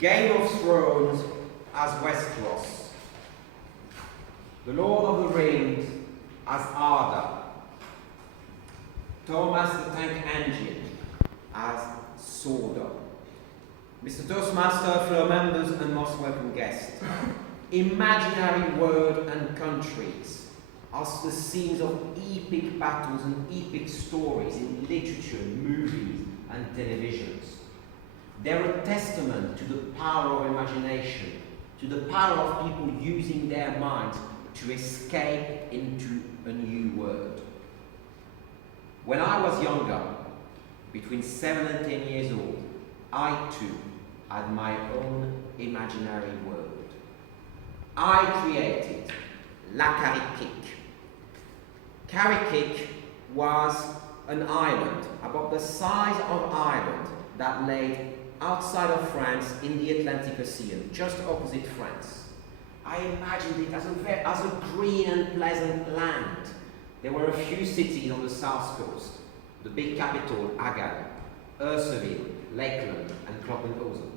Game of Thrones as Westeros, The Lord of the Rings as Arda, Thomas the Tank Engine as Sworder. Mr. Toastmaster, fellow members and most welcome guests, imaginary world and countries are the scenes of epic battles and epic stories in literature, movies and televisions. They're a testament to the power of imagination, to the power of people using their minds to escape into a new world. When I was younger, between 7 and 10 years old, I too had my own imaginary world. I created La Karikique. Karikique was an island about the size of Ireland that lay outside of France in the Atlantic Ocean, just opposite France. I imagined it as a green and pleasant land. There were a few cities on the south coast, the big capital, Agan, Urseville, Lakeland, and Cloppenhausen.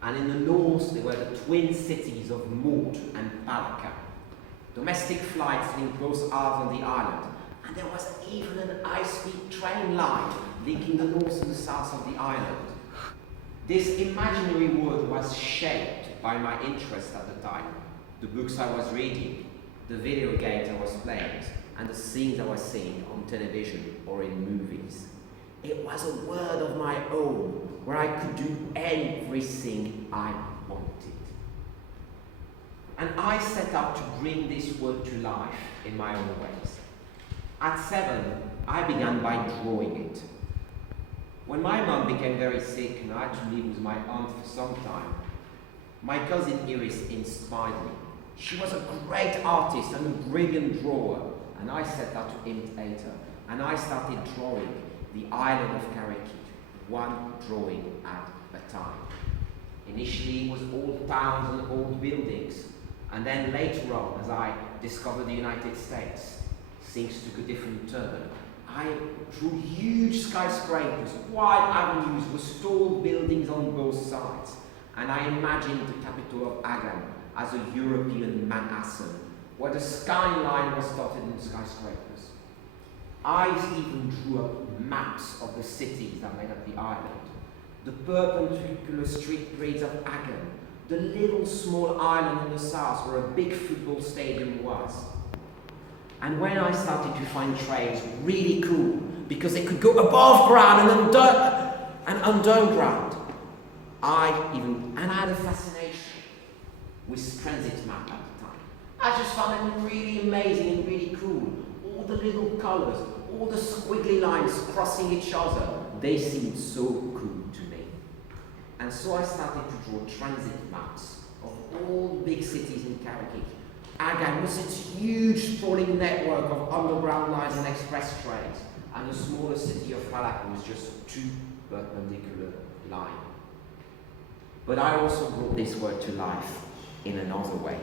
And in the north, there were the twin cities of Moort and Palka. Domestic flights linked both halves of the island, and there was even an high-speed train line linking the north and the south of the island. This imaginary world was shaped by my interest at the time, the books I was reading, the video games I was playing, and the scenes I was seeing on television or in movies. It was a world of my own, where I could do everything I wanted. And I set out to bring this world to life in my own ways. At 7, I began by drawing it. When my mum became very sick and I had to live with my aunt for some time, my cousin Iris inspired me. She was a great artist and a brilliant drawer, and I set out to imitate her. And I started drawing the island of Karikique, one drawing at a time. Initially, it was old towns and old buildings. And then later on, as I discovered the United States, things took a different turn. I drew huge skyscrapers, wide avenues with tall buildings on both sides. And I imagined the capital of Agan as a European Manhattan, where the skyline was dotted in skyscrapers. I even drew up maps of the cities that made up the island. The perpendicular street grids of Agan, the little small island in the south where a big football stadium was. And when I started to find trains really cool, because they could go above ground and underground, I had a fascination with transit map at the time. I just found them really amazing and really cool. All the little colors, all the squiggly lines crossing each other, they seemed so cool to me. And so I started to draw transit maps of all the big cities in Karikique. Agan was its huge sprawling network of underground lines and express trains, and the smaller city of Falak was just 2 perpendicular lines. But I also brought this world to life in another way,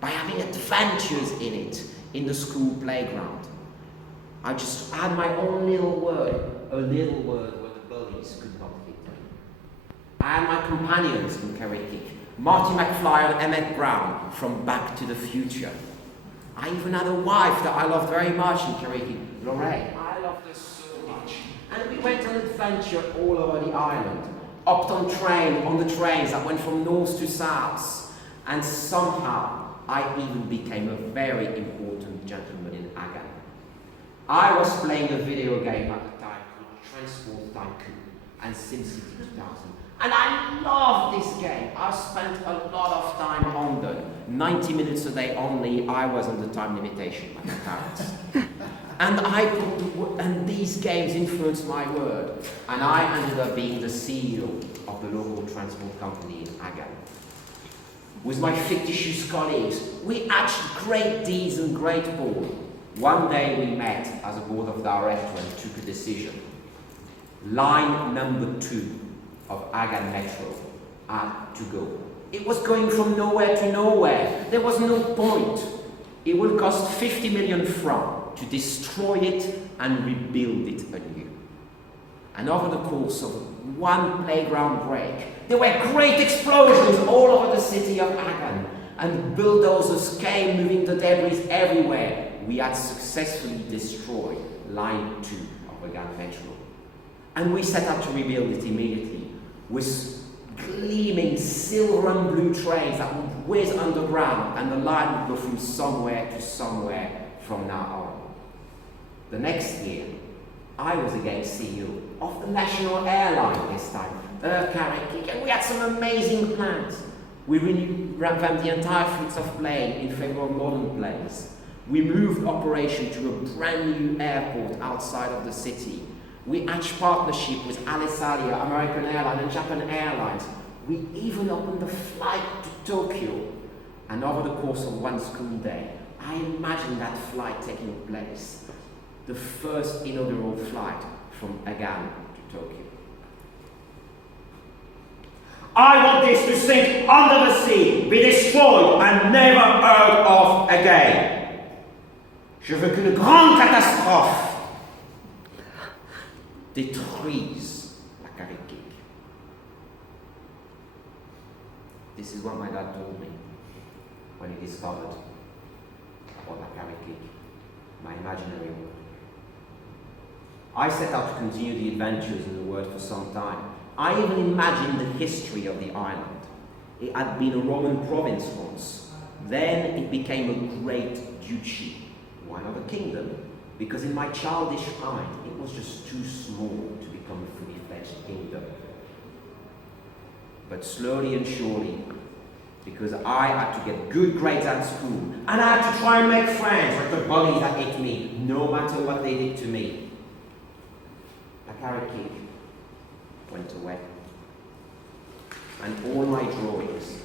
by having adventures in it, in the school playground. I just had my own little world, a little world where the bullies could not hit me. I had my companions in Karikique, Marty McFly and Emmett Brown from Back to the Future. I even had a wife that I loved very much in Karikique, Lorraine. I loved her so much. And we went on an adventure all over the island, hopped on the trains that went from north to south, and somehow I even became a very important gentleman in Agan. I was playing a video game at the time called Transport Tycoon and SimCity 2000. And I loved this game. I spent a lot of time on them. 90 minutes a day only. I was on the time limitation by my parents. And these games influenced my world. And I ended up being the CEO of the local transport company in Agan. With my fictitious colleagues, we hatched great deeds and great balls. One day we met as a board of directors and took a decision. Line number 2 of Agan Metro had to go. It was going from nowhere to nowhere. There was no point. It would cost 50 million francs to destroy it and rebuild it anew. And over the course of one playground break, there were great explosions all over the city of Agan, and bulldozers came moving the debris everywhere. We had successfully destroyed Line 2 of Agan Metro. And we set out to rebuild it immediately with gleaming silver and blue trains that would whiz underground, and the line would go from somewhere to somewhere from now on. The next year, I was again CEO of the national airline this time, Karikique, and we had some amazing plans. We revamped the entire fleet of planes in favor of modern planes. We moved operation to a brand new airport outside of the city. We hatched partnership with Alitalia, American Airlines and Japan Airlines. We even opened a flight to Tokyo. And over the course of one school day, I imagined that flight taking place. The first inaugural flight from Agan to Tokyo. I want this to sink under the sea, be destroyed and never heard of again. Je veux qu'une grande catastrophe détruise la Karikique. This is what my dad told me when he discovered about la Karikique, my imaginary world. I set out to continue the adventures in the world for some time. I even imagined the history of the island. It had been a Roman province once. Then it became a great duchy. Why not a kingdom? Because in my childish mind, it was just too small to become a fully fledged kingdom. But slowly and surely, because I had to get good grades at school, and I had to try and make friends with the bullies that ate me, no matter what they did to me, la Karikique went away. And all my drawings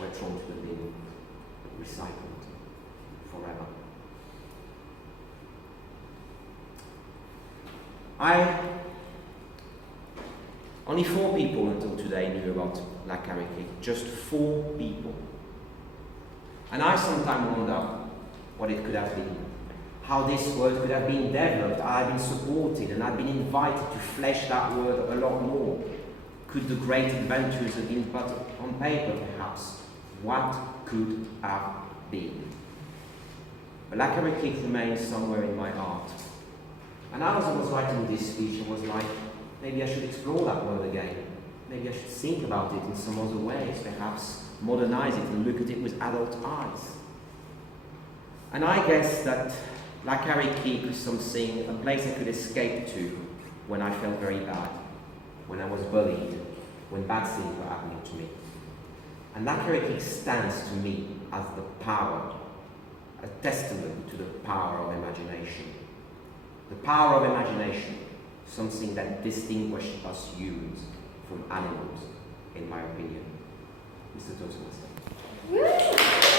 were thrown to the bin, recycled forever. Only 4 people until today knew about la Karikique, just 4 people. And I sometimes wonder what it could have been, how this word could have been developed. I've been supported and I've been invited to flesh that word a lot more. Could the great adventures have been put on paper, perhaps? What could have been? But la Karikique remains somewhere in my heart. And as I was writing this speech, I was like, maybe I should explore that word again. Maybe I should think about it in some other ways, perhaps modernize it and look at it with adult eyes. And I guess that la Karikique was something, a place I could escape to when I felt very bad, when I was bullied, when bad things were happening to me. And la Karikique stands to me as the power, a testament to the power of imagination. The power of imagination, something that distinguishes us humans from animals, in my opinion. Mr. Toastmaster.